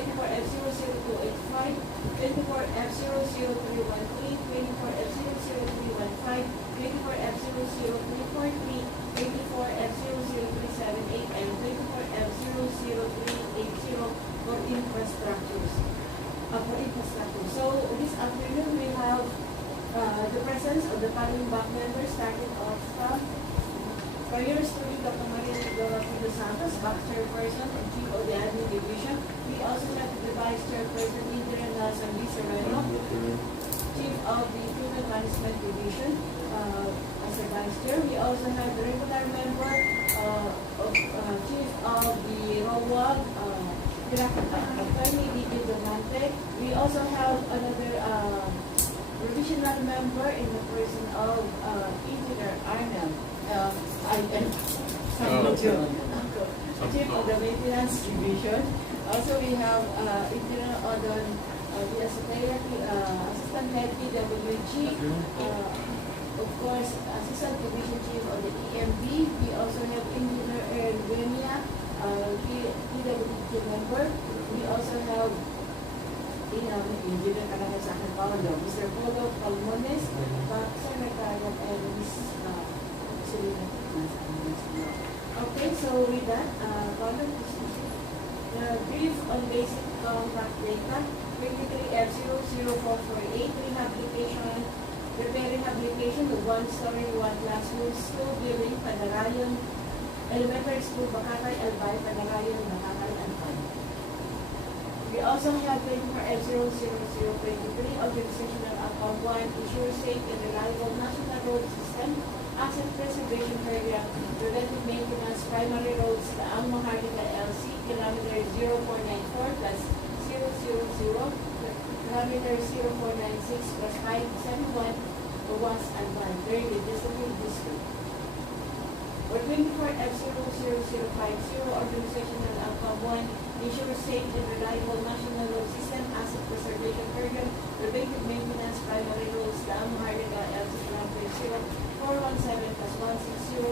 24F00285, 24F00313, 24F00315, 24F00343, 24F00378, and 24F00380 for infrastructures. So this afternoon we have the presence of the following back members, starting off from Prior Student Dr. Maria Dorothy Dos Santos, back chairperson and chief of the admin division. We also have the vice chairperson, Interim Nelson B. Sereno, chief of the student management division as a vice chair. We also have the regular member chief of the ROWAG, Attorney D.P. Domante. We also have another provisional member in the person of Engineer Arnel. Chief of the Maintenance Division. Also, we have Engineer Odon Assistant Head DPWH, of course, Assistant Division Chief of the EMB. We also have Engineer Erwenia, DPWH member. We also have Engineer Kanahasakan Paulo, Mr. Polo Palmones, Secretariat, and Ms. Okay, so with that, the brief on basic contract data, 23F00448, repair rehabilitation of one-story, one-classroom school building, Padarayon Elementary School, Bakakay, Albay, Padarayon, Bakakay, Albay. We also have 24F00023, organizational outcome 1, ensure safe and reliable national road system, asset preservation program, preventive maintenance, primary roads, Taang Maharlika LC, kilometer 0494 plus 000, kilometer 0496 plus 571, Owas and Van, Legislative District. For 24F00050, organizational outcome 1, ensure safe and reliable national road system, asset preservation program, preventive maintenance, primary roads, Taang Maharlika LC, kilometer 0417 plus 160,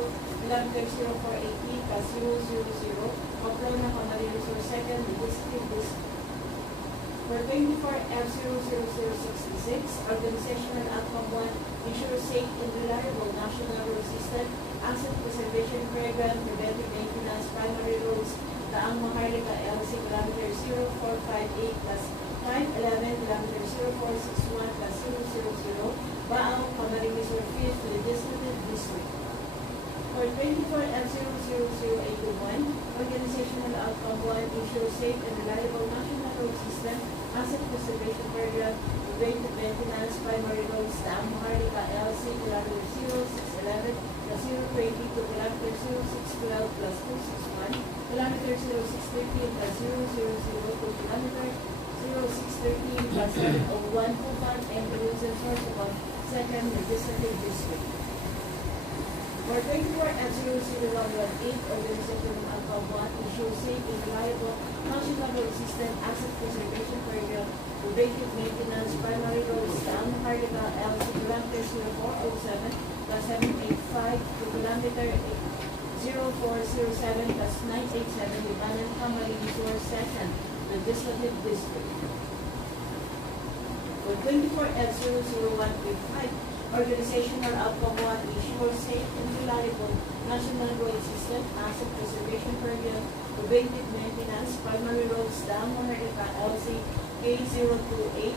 kilometer 0480 plus 000, Oklahoma Commodity Resource Second, Legislative District. For 24F00066, organizational outcome 1, ensure safe and reliable national road system, asset preservation program, preventive maintenance, primary roads, Taang Maharlika LC, kilometer 0458 plus 511, kilometer 0461 plus 000, Baang Commodity Resource 5th Legislative District. For 24F00081, organizational outcome 1, ensure safe and reliable national road system, asset preservation program, preventive maintenance, primary roads, Taang Maharlika LC, kilometer 0611 plus 020 to kilometer 0612 plus 261, kilometer 0613 plus 000 to kilometer 0613 plus 121, and the Wilson source of Second Legislative District. For 24F00118, organizational outcome 1, ensure safe and reliable national road system, asset preservation program, preventive maintenance, primary roads, Taang Maharlika LC, kilometer 0407 plus 785 to kilometer 0407 plus 987, Libanan Kamali Resource Second Legislative District. For 24F00185, organizational outcome 1, ensure safe and reliable national road system, asset preservation program, preventive maintenance, primary roads, Taang Maharlika LC, K0628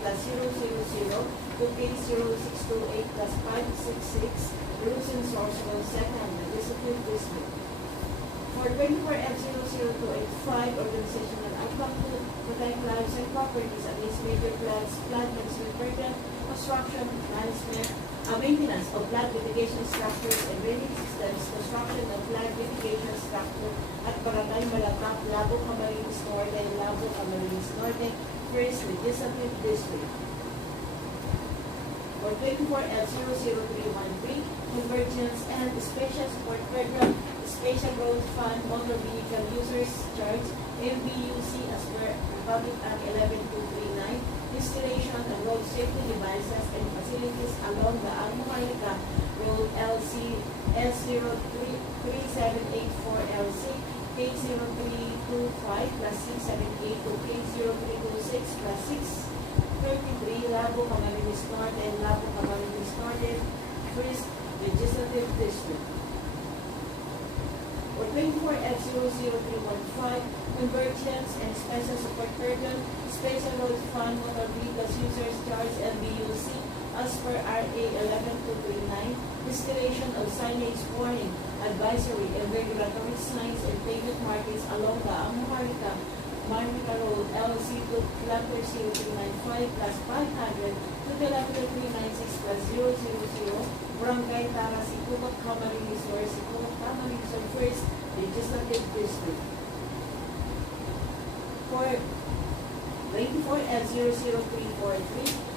plus 000 to K0628 plus 566, Wilson Sourcewell Second Legislative District. For 24F00285, organizational outcome 2, protect lives and properties against major floods, flood management program, construction, management, maintenance of flood mitigation structures and drainage systems, construction of flood mitigation structure at Barangay Malapap, Labo, Camarines Norte, Labo, Camarines Norte, First Legislative District. For 24F00313, Convergence and Special Support Program, Special Road Fund, Motor Vehicle Users Charge, MVUC as per Republic Act 11239, installation of road safety devices and facilities along the Maharlika Road LC S03784LC, K0325 plus 678 to K0326 plus 633, Labo, Camarines Norte, and Labo, Camarines Norte, First Legislative District. For 24F00315, Convergence and Special Support Program, Special Road Fund Motor Vehicles Users Charge LBUC, as per RA 11239, installation of signage warning, advisory, and regulatory signs and pavement markings along the Amuharika Road, LC to kilometer 0395 plus 500 to kilometer 396 plus 000, Barangay Tara, Sikubak, Camarines Sur, Sikubak, Camarines Sur, First Legislative District. For 24F00343,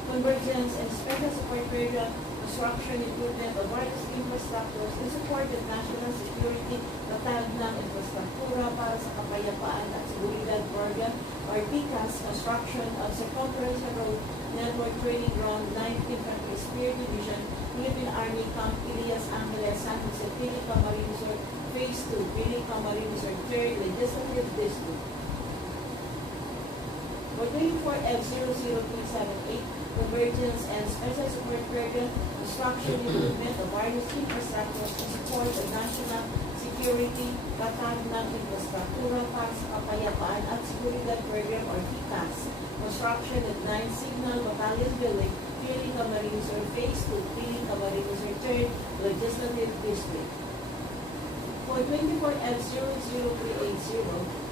Convergence and Special Support Program, Construction Improvement of Various Infrastructures in support of national security, tatag ng infrastruktura para sa kapayapaan at seguridad program, or TICAS, Construction of Circumference Road Network Training Ground, 9th Infantry Spear Division, Philippine Army Camp Ilias Angeles, San Jose, Pili, Camarines Sur, Phase 2, Pili, Camarines Sur, 3rd Legislative District. For 24F00378, Convergence and Special Support Program, Construction Improvement of Various Infrastructures in support of national security, tatag ng infrastruktura para sa kapayapaan at seguridad program, or TICAS, construction of 9 Signal Battalion Building, Pili, Camarines Sur, Phase 2, Pili, Camarines Sur, 3rd Legislative District. For 24F00380,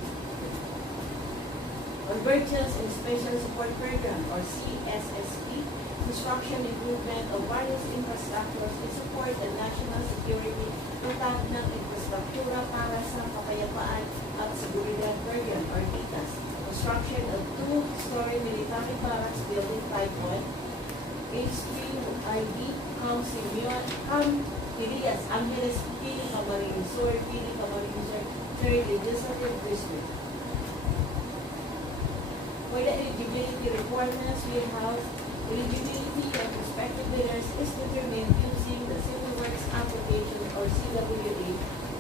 Convergence and Special Support Program, or CSSP, Construction Improvement of Various Infrastructures in support of national security, tatag ng infrastruktura para sa kapayapaan at seguridad program, or TICAS, construction of 2-story military barracks building Type 1, H3IB, Camp Ilias Angeles, Pili, Camarines Sur, Pili, Camarines Sur, 3rd Legislative District. For the eligibility requirements, we have eligibility of prospective bidders is determined using the Civil Works Application, or CWA,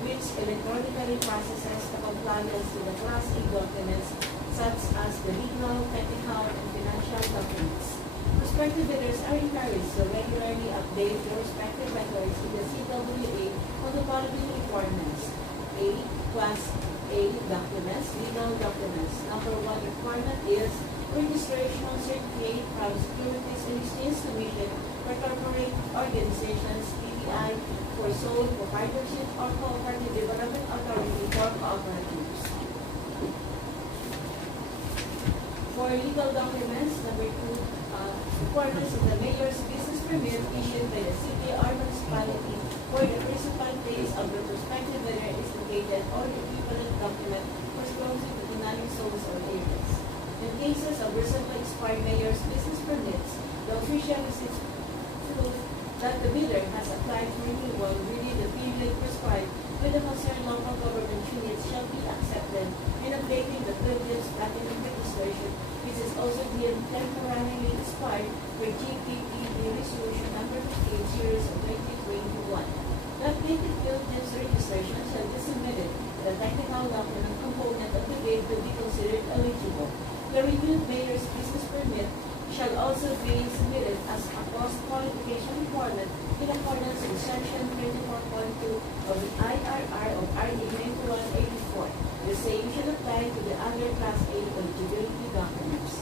which electronically processes the compliance to the Class A documents such as the legal, technical, and financial documents. Prospective bidders are encouraged to regularly update their respective records in the CWA on the following requirements: A. Class A documents, legal documents. Number 1 requirement is registration certificate from Securities and Exchange Commission for corporate organizations, TDI, for sole proprietorship or cooperative development authority for cooperatives. For legal documents, number 2 requirements is the mayor's business permit issued by the city or municipality where the principal place of the prospective bidder is located, or the equivalent document corresponding to the non-resource or areas. In cases of recently expired mayor's business permits, the official receipts proof that the bidder has applied for renewal within the period prescribed with the concerned local government units shall be accepted in updating the privileged platinum registration, which is also deemed temporarily expired for GPPD Resolution Number 58 Series of 2021. The updated privileged registration shall be submitted to the technical document component of the bid to be considered eligible. The renewed mayor's business permit shall also be submitted as a post-qualification requirement in accordance with Section 24.2 of the IRR of RA 9184. The same should apply to the other Class A eligibility documents.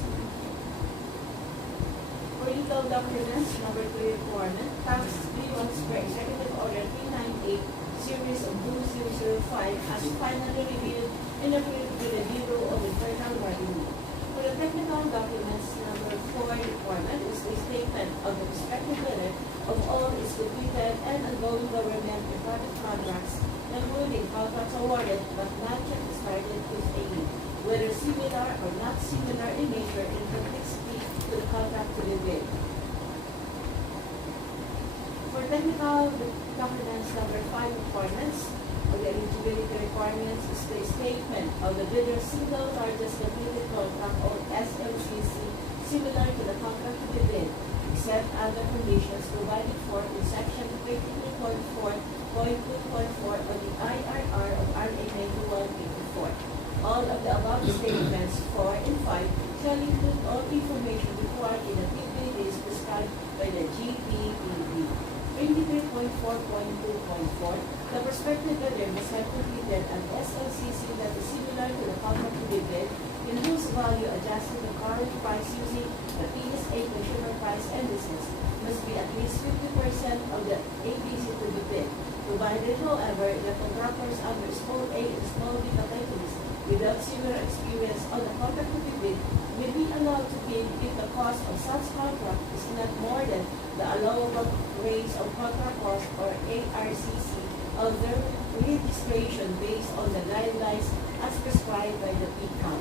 For legal documents, number 3 requirement, tax refunds per Executive Order 398, Series of 2005, as finally reviewed and approved with the Bureau of Internal Revenue. For the technical documents, number 4 requirement is the statement of the respective bidder of all its completed and ongoing government and private contracts, including contracts awarded but not yet started with A, whether similar or not similar in nature and complexity to the contract to be bid. For technical documents, number 5 requirements, or the eligibility requirements is the statement of the bidder's single largest completed contract, or SLCC, similar to the contract to be bid, except under conditions provided for in Section 23.4.2.4 of the IRR of RA 9184. all of the above statements 4 and 5 shall include all information required in the activities prescribed by the GPPB. 23.4.2.4, the prospective bidder must have completed an SLCC that is similar to the contract to be bid, in whose value adjusted the current price using the PSA consumer price indices must be at least 50% of the ABC to be bid, provided, however, that contractors under small a and small b categories without similar experience on the contract to be bid will be allowed to bid if the cost of such contract is not more than the allowable rates of contract cost or ARCC of their registration based on the guidelines as prescribed by the PCAM.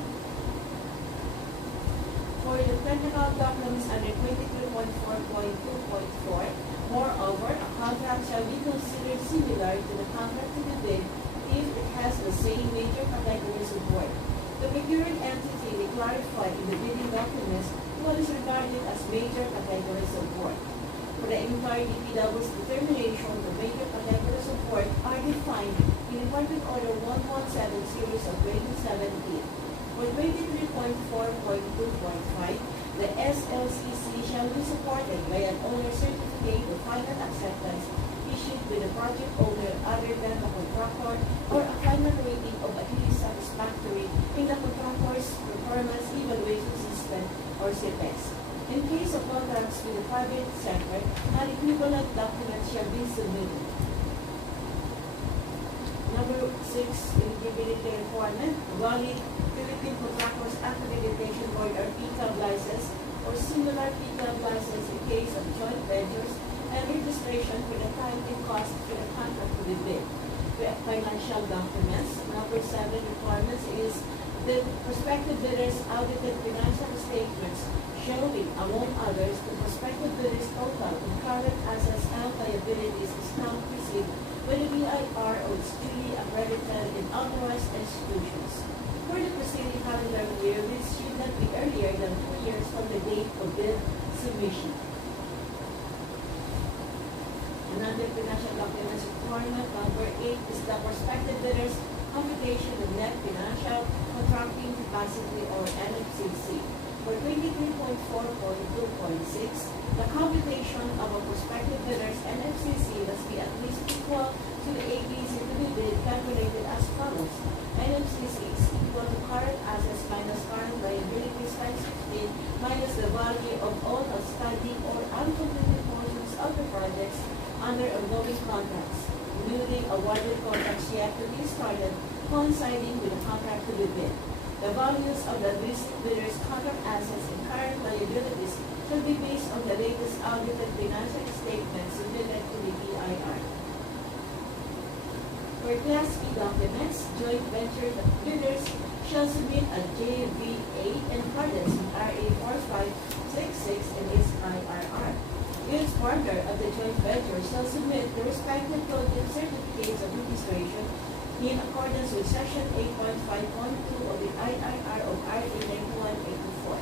For the technical documents under 23.4.2.4, moreover, a contract shall be considered similar to the contract to be bid if it has the same major categories of work. The procuring entity will clarify in the bidding documents what is regarded as major categories of work. For the entire DPW's determination, the major categories of work are defined in Department Order 117 Series of 2017. For 23.4.2.5, the SLCC shall be supported by an owner certificate of final acceptance issued by the project owner other than the contractor or a final rating of at least satisfactory in the contractor's performance evaluation system or CPEX. In case of contracts with the private sector, an equivalent document shall be submitted. Number 6, eligibility requirement, valid Philippine Contractors Accreditation Board or PCAB license or similar PCAB license in case of joint ventures and registration for the time and cost for the contract to be bid. Financial documents. Number 7 requirements is the prospective bidders' audited financial statements showing, among others, the prospective bidders' total in current assets and liabilities is now received by the BIR of its duly accredited and authorized institutions. For the preceding calendar year, this should not be earlier than 2 years from the date of bid submission. Another financial documents requirement, number 8, is the prospective bidders' computation of net financial contracting capacity or NFCC. For 23.4.2.6, the computation of a prospective bidder's NFCC must be at least equal to the ABC to be bid calculated as follows. NFCC is equal to current assets minus current liabilities times 15 minus the value of all outstanding or uncompleted portions of the projects under ongoing contracts, including awarded contracts yet to be started, coinciding with the contract to be bid. The values of the listed bidders' contract assets and current liabilities shall be based on the latest audited financial statements submitted to the BIR. For Class B documents, joint venture bidders shall submit a JVA in accordance with RA 4566 and its IRR. Each partner of the joint venture shall submit the respective project certificates of registration in accordance with Section 8.5.2 of the IRR of RA 9184.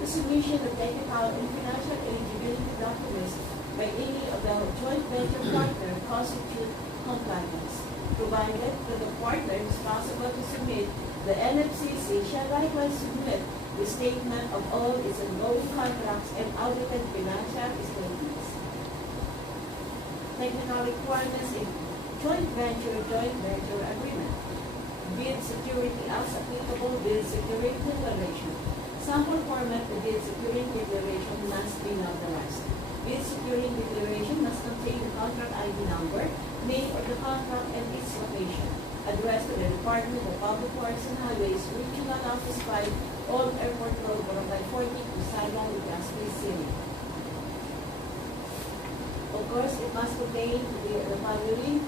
The submission of technical and financial eligibility documents by any of the joint venture partner constitute compliance, provided that the partner responsible to submit the NFCC shall likewise submit the statement of all its ongoing contracts and audited financial statements. Technical requirements in joint venture agreement. Bid security as applicable, bid security declaration. Sample format of bid security declaration must be notarized. Bid security declaration must contain the contract ID number, name of the contract and its location. Addressed to the Department of Public Works and Highways, Regional Office 5, Old Airport Road, Barangay 40, Pusaya, Legazpi City. Of course, it must contain the following.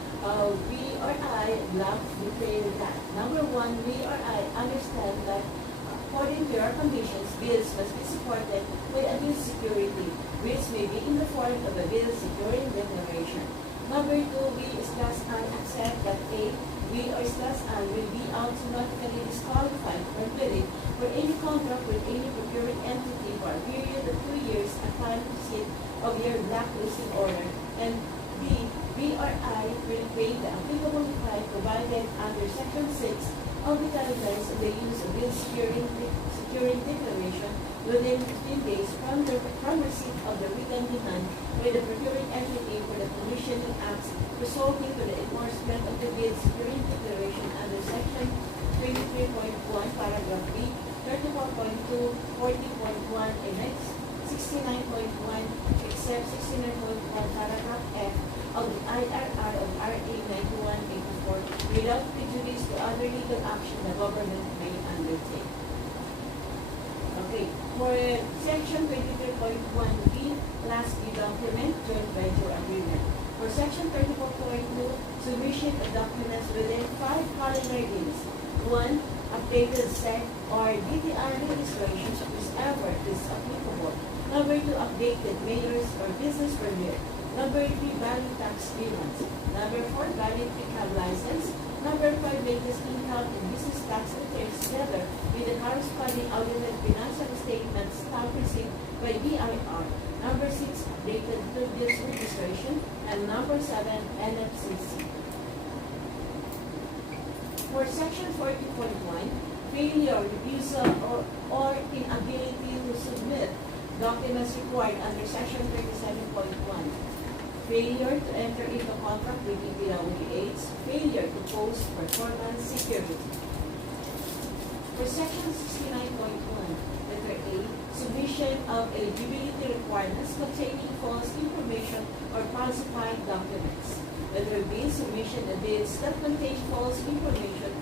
We or I blank detail that. Number 1, we or I understand that according to your conditions, bills must be supported by a bill security, which may be in the form of a bill security declaration. Number 2, we slash I accept that A, we or slash I will be automatically disqualified from bidding for any contract with any procuring entity for a period of 2 years upon receipt of your blacklisting order. And B, we or I will pay the applicable fine provided under Section 6 of the Guidelines of the use of bill securing declaration within 15 days from receipt of the written demand by the procuring entity for the commissioning acts resulting to the enforcement of the bill securing declaration under Section 23.1, Paragraph B, 34.2, 40.1, and 69.1, except 69.1, Paragraph F of the IRR of RA 9184 without prejudice to other legal action the government may undertake. Okay, for Section 23.1B, Class B document, joint venture agreement. For Section 34.2, submission of documents within 5 calendar days. 1. Updated SEC or DTR registration whichever is applicable. Number 2. Updated mayor's or business permit. Number 3. Valid tax payments. Number 4. Valid pickup license. Number 5. Latest income and business tax returns together with the corresponding audited financial statements stamp received by BIR. Number 6. Updated previous registration. And number 7. NFCC. For Section 40.1, failure, refusal, or inability to submit documents required under Section 37.1. Failure to enter into contract with DPWH. Failure to post performance security. For Section 69.1, letter A, submission of eligibility requirements containing false information or falsified documents. Letter B, submission of bids that contain false information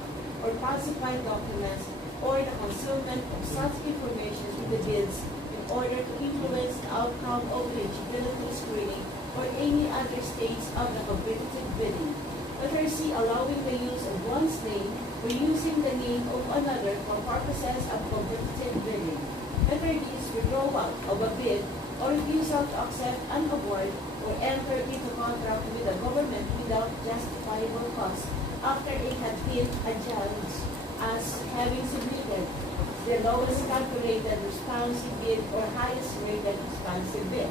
or falsified documents or the concealment of such information in the bids in order to influence the outcome of eligibility screening or any other stage of the competitive bidding. Letter C, allowing the use of one's name or using the name of another for purposes of competitive bidding. Letter D is withdrawal of a bid or refusal to accept an award or enter into contract with the government without justifiable cause after it had been adjudged as having submitted the lowest calculated responsive bid or highest rated responsive bid.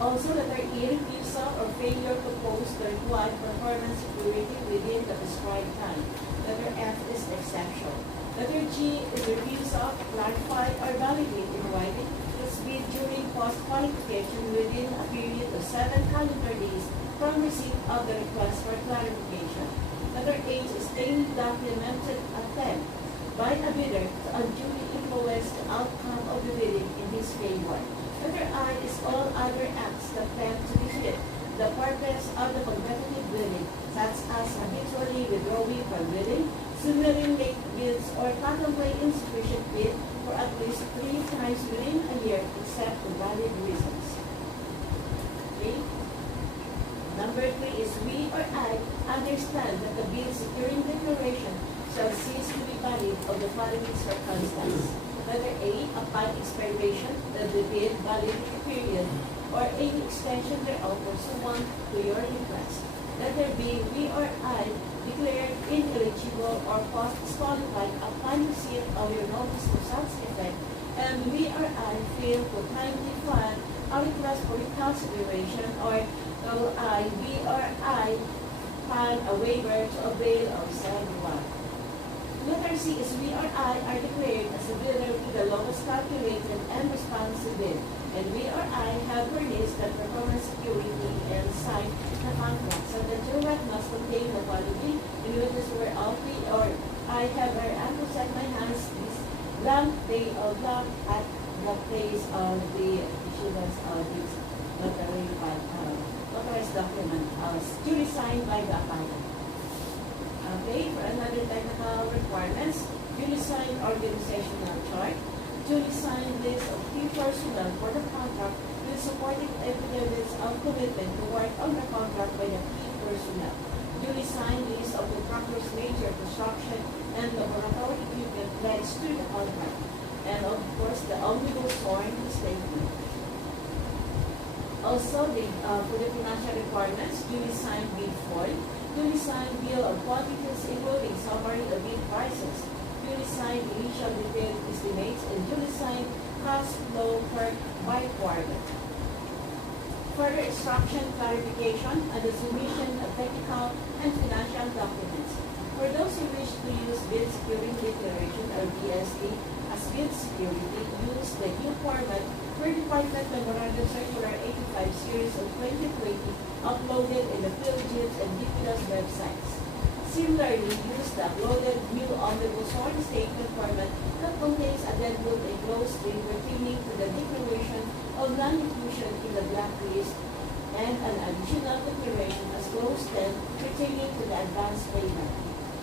Also, letter E, refusal or failure to post the required performance security within the prescribed time. Letter F is exception. Letter G is refusal to clarify or validate in writing its bid during post-qualification within a period of 7 calendar days from receipt of the request for clarification. Letter H is any documented attempt by a bidder to unduly influence the outcome of the bidding in his favor. Letter I is all other acts that tend to defeat the purpose of the competitive bidding, such as habitually withdrawing from bidding, submitting late bids, or contemplate insufficient bid for at least 3 times within a year except for valid reasons. Okay? Number 3 is we or I understand that the bill securing declaration shall cease to be valid of the following circumstance. Letter A, upon expiration of the bid validity period or any extension thereof pursuant to your request. Letter B, we or I declared ineligible or disqualified upon receipt of your notice to such effect, and we or I fail to timely file a request for reconsideration, or we or I file a waiver to avail of said one. Letter C is we or I are declared as a bidder with the lowest calculated and responsive bid, and we or I have furnished the performance security and signed the contract, so the jurat must contain the following in witness whereof we or I have hereunto set my hands this blank day of blank at the place of the issuance of this notarized document duly signed by the applicant. Okay, for another technical requirements, duly signed organizational chart, duly signed list of key personnel for the contract with supporting evidence of commitment to work on the contract by the key personnel, duly signed list of contractors' major construction and laboratory equipment pledged to the contract, and of course the omnibus sworn statement. Also, for the financial requirements, duly signed bid form, duly signed bill of quantities including summary of bid prices, duly signed initial detailed estimates, and duly signed cost flow per by quarter. Further instruction, clarification, and the submission of technical and financial documents. For those DST as bid security use the new format per Department Memorandum Circular 85 Series of 2020 uploaded in the PhilGIBS and DPWH websites. Similarly, use the uploaded new omnibus sworn statement format that contains addendum and closed string pertaining to the declaration of non-inclusion in the blacklist and an additional declaration as closed 10 pertaining to the advance payment.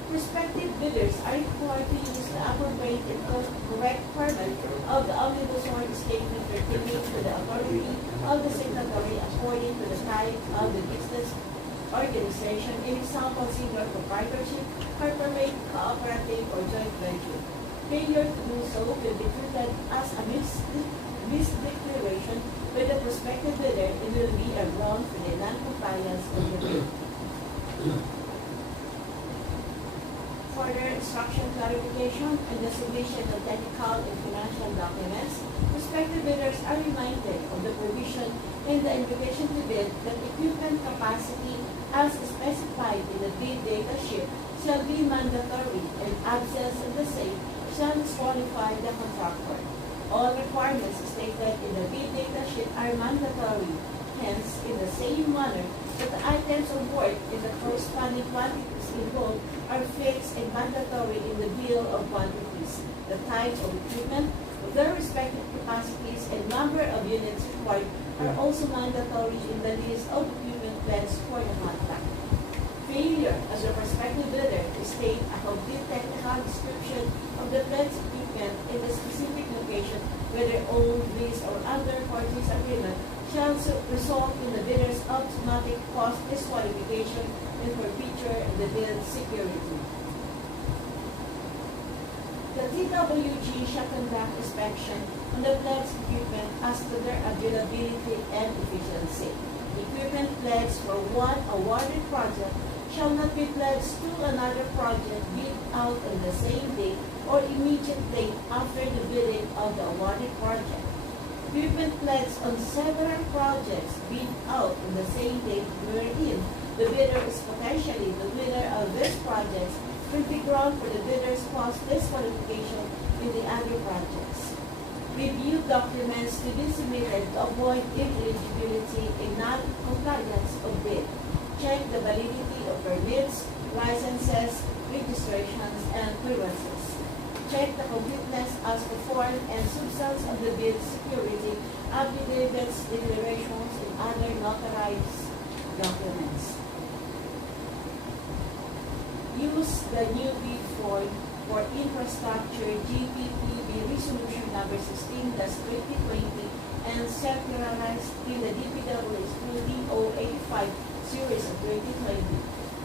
Prospective bidders are required to use the appropriate and correct format of the omnibus sworn statement pertaining to the authority of the signatory according to the type of the business organization, in example, single proprietorship, corporate, cooperative, or joint venture. Failure to do so will be treated as a misdeclaration by the prospective bidder and will be a ground for the non-compliance of the bid. Further instruction clarification and the submission of technical and financial documents, prospective bidders are reminded of the provision in the invitation to bid that equipment capacity as specified in the bid data sheet shall be mandatory and absence of the same shall disqualify the contractor. All requirements stated in the bid data sheet are mandatory. Hence, in the same manner that the items of work in the corresponding quantities involved are fixed and mandatory in the bill of quantities, the types of equipment, their respective capacities, and number of units required are also mandatory in the list of equipment plans for the contract. Failure as a prospective bidder to state a complete technical description of the plans equipment in the specific location, whether owned, leased, or under purchase agreement, shall result in the bidder's automatic cost disqualification and forfeiture of the bid security. The DPWH shall conduct inspection on the pledged equipment as to their availability and efficiency. Equipment pledged for one awarded project shall not be pledged to another project bid out on the same day or immediate date after the bidding of the awarded project. Equipment pledged on several projects bid out on the same date wherein the bidder is potentially the winner of these projects will be ground for the bidder's cost disqualification in the other projects. Review documents to be submitted to avoid ineligibility and non-compliance of bid. Check the validity of permits, licenses, registrations, and clearances. Check the completeness as to form and substance of the bid security, affidavits, declarations, and other notarized documents. Use the new bid form for infrastructure GPPB Resolution number 16-2020 and circularized in the DPWH through DO85 series of 2020.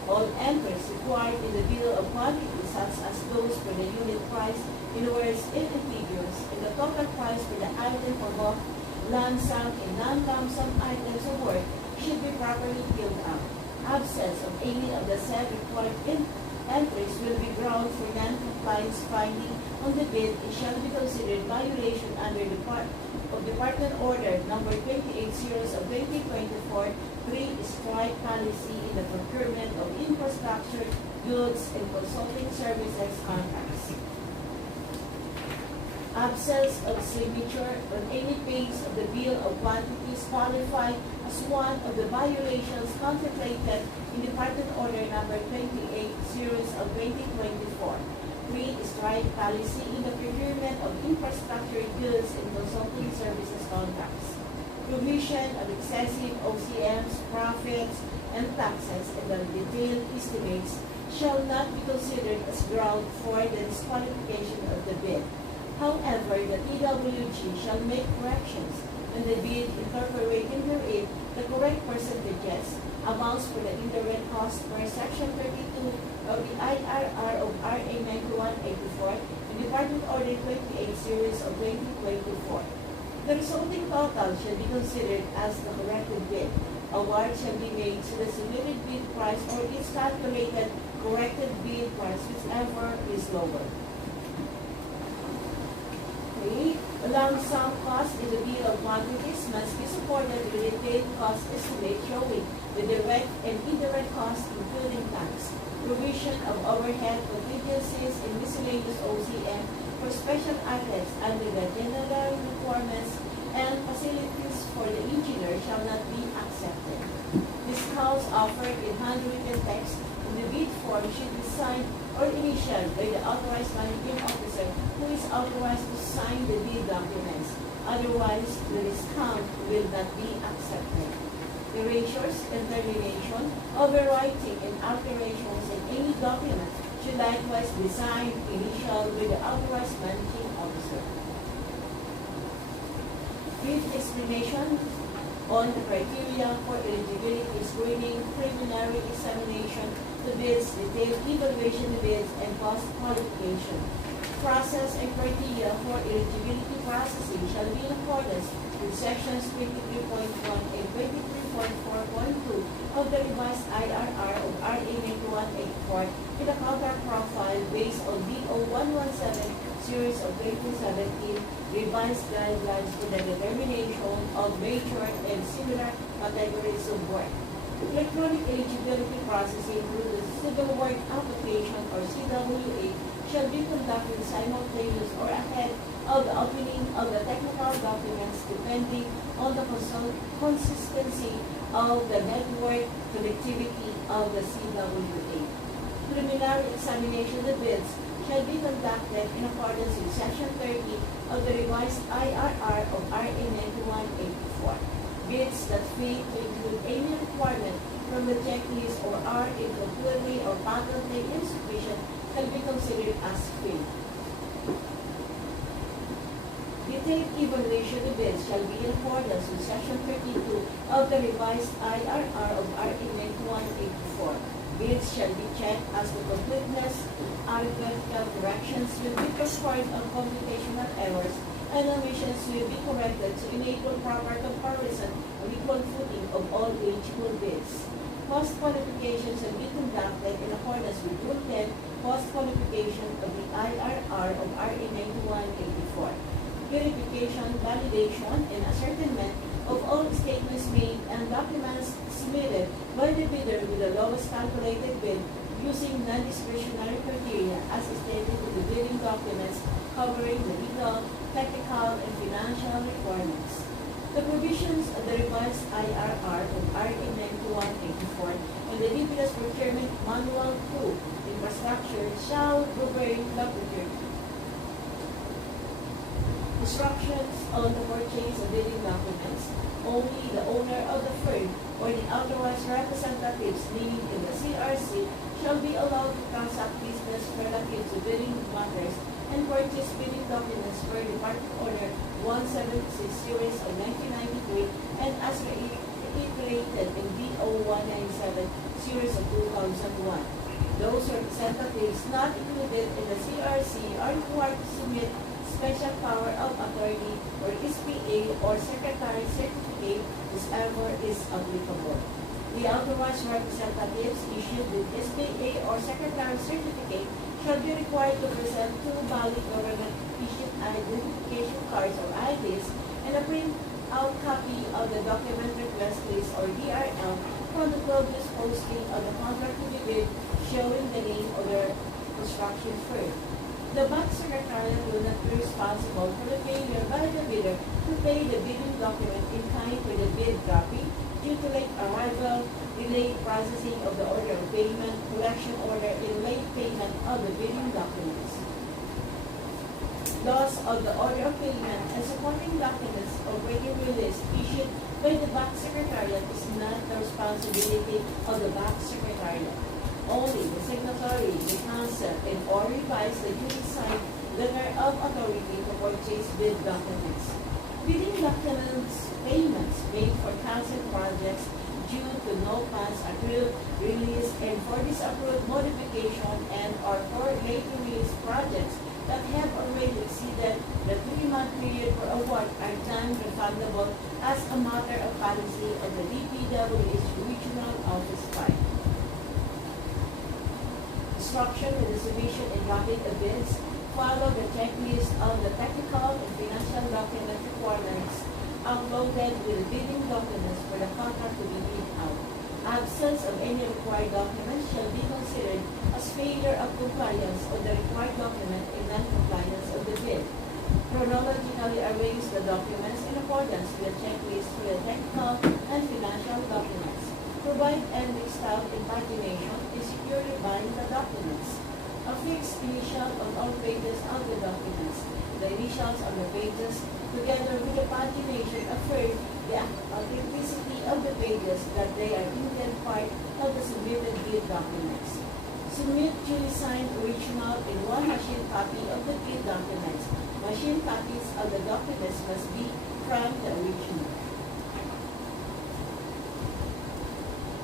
All entries required in the bill of quantities such as those for the unit price in words and in figures and the total price for the item for both lump sum and non-lump sum items of work should be properly filled out. Absence of any of the said required entries will be ground for non-compliance finding on the bid and shall be considered violation under Department Order number 28 series of 2024 3-strike policy in the procurement of infrastructure, goods, and consulting services contracts. Absence of signature on any page of the bill of quantities qualified as one of the violations contemplated in Department Order number 28 series of 2024 3-strike policy in the procurement of infrastructure, goods, and consulting services contracts. Provision of excessive OCMs, profits, and taxes and the detailed estimates shall not be considered as ground for the disqualification of the bid. However, the DPWH shall make corrections when the bid incorporating therein the correct percentages, amounts for the indirect cost per Section 32 of the IRR of RA 9184 and Department Order 28 Series of 2024. The resulting total shall be considered as the corrected bid. Award shall be made to the submitted bid price or its calculated corrected bid price, whichever is lower. Okay. Lump sum cost in the bill of quantities must be supported with a detailed cost estimate showing the direct and indirect costs including tax. provision of overhead contingencies in miscellaneous OCM for special items under the general requirements and facilities for the engineer shall not be accepted. Discounts offered in handwritten text in the bid form should be signed or initialed by the authorized managing officer who is authorized to sign the bid documents. Otherwise, the discount will not be accepted. Erasures and termination, overwriting, and alterations in any document should likewise be signed, initialed by the authorized managing officer. Brief explanation on the criteria for eligibility screening, preliminary examination, the bids, detailed evaluation of bids, and cost qualification. Process and criteria for eligibility processing shall be in accordance with sections 23.1 and 23.4.2 of the revised IRR of RA 9184 with a contract profile based on DO 117 series of 2017 revised guidelines for the determination of major and similar categories of work. Electronic eligibility processing through the Civil Work Application or CWA shall be conducted simultaneous or ahead of the opening of the technical documents depending on the consistency of the network connectivity of the CWA. Preliminary examination of the bids shall be conducted in accordance with Section 30 of the revised IRR of RA 9184. Bids that fail to include any requirement from the checklist or are incompletely or patently insufficient shall be considered as failed. Detailed evaluation of bids shall be in accordance with Section 32 of the revised IRR of RA 9184. Bids shall be checked as to completeness, arithmetical corrections will be performed on computational errors, and omissions will be corrected to enable proper comparison on equal footing of all eligible bids. Cost qualifications shall be conducted in accordance with Rule 10, Cost Qualification of the IRR of RA 9184. Verification, validation, and ascertainment of all statements made and documents submitted by the bidder with the lowest calculated bid using non-discretionary criteria as stated in the bidding documents covering the legal, technical, and financial requirements. The provisions of the revised IRR of RA 9184 and the DPWH Procurement Manual 2 infrastructure shall govern the procurement. Instructions on the purchase of bidding documents. Only the owner of the firm or the authorized representatives named in the CRC shall be allowed to transact business relative to bidding matters and purchase bidding documents per Department Order 176 series of 1993 and as reiterated in DO 197 series of 2001. Those representatives not included in the CRC are required to submit special power of attorney or SPA or secretary certificate whichever is applicable. The authorized representatives issued with SPA or secretary certificate shall be required to present two valid government-issued identification cards or IDs and a print-out copy of the document request list or DRL from the previous posting of the contract to be bid showing the name of their construction firm. The bank secretariat will not be responsible for the failure by the bidder to pay the bidding document in kind for the bid copy due to late arrival, delayed processing of the order of payment, collection order, and late payment of the bidding documents. Loss of the order of payment and supporting documents already released issued by the bank secretariat is not the responsibility of the bank secretariat. Only the signatory may cancel and or revise the duly signed letter of authority to purchase bid documents. Bidding documents payments made for canceled projects due to no funds accrued, release, and for disapproved modification and or for late release projects that have already exceeded the 3-month period for award are non-refundable as a matter of policy of the DPWH Regional Office 5. Instruction with the submission and drafting of bids. Follow the checklist of the technical and financial document requirements uploaded with the bidding documents for the contract to be bid out. Absence of any required documents shall be considered as failure of compliance of the required document and non-compliance of the bid. Chronologically arrange the documents in accordance with the checklist for the technical and financial documents. Provide and list out in pagination and securely bind the documents. Affix initial on all pages of the documents. The initials on the pages, together with the pagination, affirm the authenticity of the pages that they are intent part of the submitted bid documents. Submit duly signed original in one machine copy of the bid documents. Machine copies of the documents must be from the original.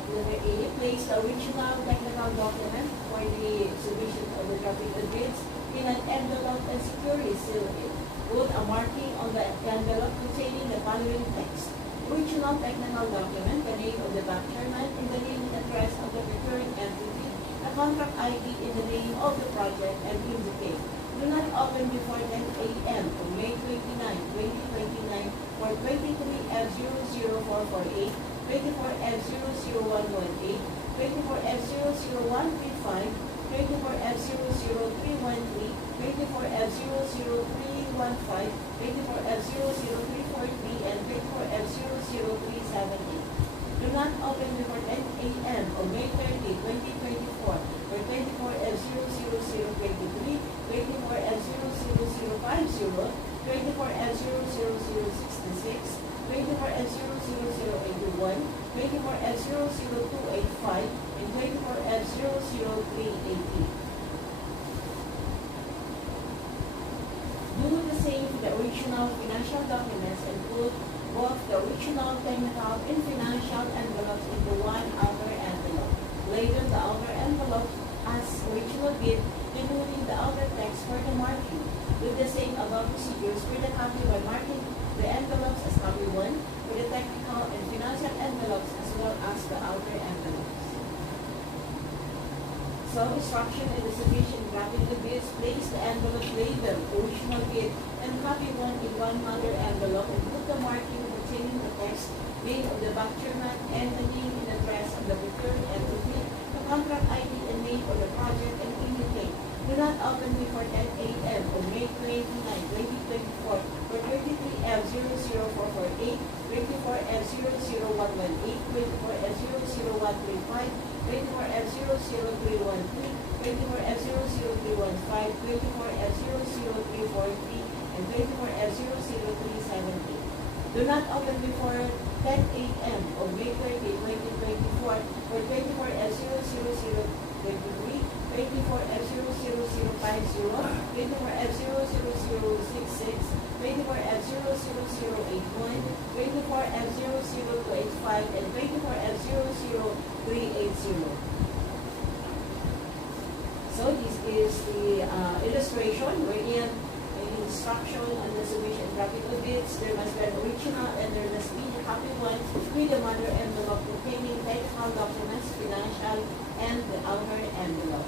Letter A, place the original technical document for the submission of the drafting of bids in an envelope and securely seal it. Put a marking on the envelope containing the following text. Original technical document, the name of the bank chairman, in the name and address of the procuring entity, the contract ID in the name of the project, and indicate. Do not open before 10 a.m. on May 29, 2029 for 23F00448, 24F00118, 24F00135, 24F00313, 24F00315, 24F00343, and 24F00378. Do not open before 10 a.m. on May 30, 2024 for 24F00023, 24F00050, 24F00066, 24F00081, 24F00285, and 24F00318. Do the same for the original financial documents and put both the original technical and financial envelopes into one outer envelope. Label the outer envelope as original bid, including the outer text for the marking. Do the same above procedures for the copy by marking the envelopes as copy 1 for the technical and financial envelopes as well as the outer envelopes. So, instruction in the submission drafting the bids, place the envelope label, original bid, and copy 1 in one other envelope and put the marking containing the text, name of the bank chairman, and the name and address of the procuring entity, the contract ID and name of the project, and indicate. Do not open before 10 a.m. on May 29, 2024 for 23F00448, 24F00118, 24F00135, 24F00313, 24F00315, 24F00343, and 24F00378. Do not open before 10 a.m. on May 30, 2024 for 24F00023, 24F00050, 24F00066, 24F00081, 24F00285, and 24F00380. So this is the illustration wherein in instruction on the submission and drafting of bids, there must be an original and there must be the copy 1 with the mother envelope containing technical documents, financial, and the outer envelope.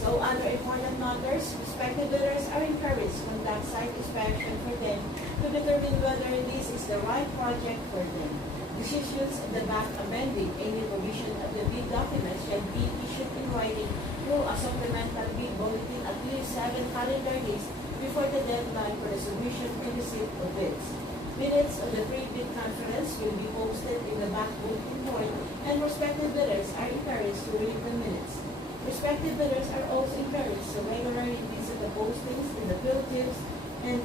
So other important matters, prospective bidders are encouraged to conduct site inspection for them to determine whether this is the right project for them. Decisions at the back amending any provision of the bid documents shall be issued in writing through a supplemental bid bulletin at least 7 calendar days before the deadline for the submission and receipt of bids. Minutes of the pre-bid conference will be posted in the back bulletin board, and prospective bidders are encouraged to read the minutes. Prospective bidders are also encouraged to regularly visit the postings in the field tips and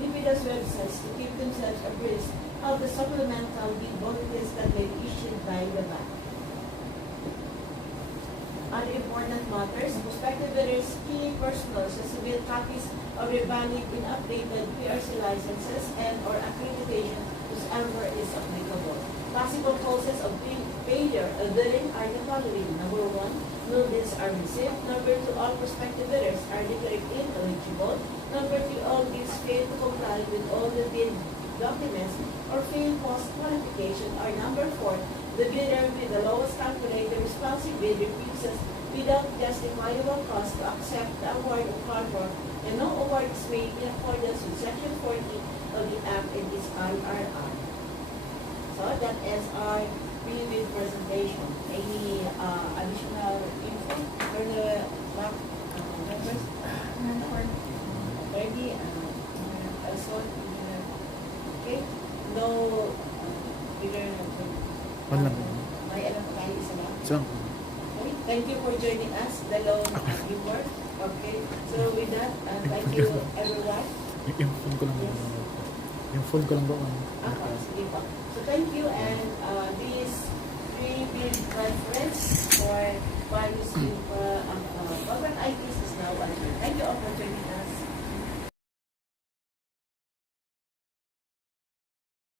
DPWH websites to keep themselves abreast of the supplemental bid bulletins that may be issued by the bank. Other important matters, prospective bidders, key personnel shall submit copies of their valid and updated PRC licenses and or accreditation whoever is applicable. Possible causes of failure of bidding are the following. Number 1, no bids are received. Number 2, all prospective bidders are declared ineligible. Number 3, all bids fail to comply with all the bid documents or fail post-qualification. Or number 4, the bidder with the lowest calculated responsive bid refuses without justifiable cause to accept the award of contract, and no award is made in accordance with Section 40 of the Act and this RRR. So that is our pre-bid presentation. Any additional info for the back members? Attorney, also, okay? No, bigger Wala. may alam pa tayo isa lang. So, Okay, thank you for joining us, the lone viewer. Okay, so with that, thank you everyone. yung phone ko lang. Yung phone ko lang ba? Sige po. So thank you, and this pre-bid conference for Paris Corporate IT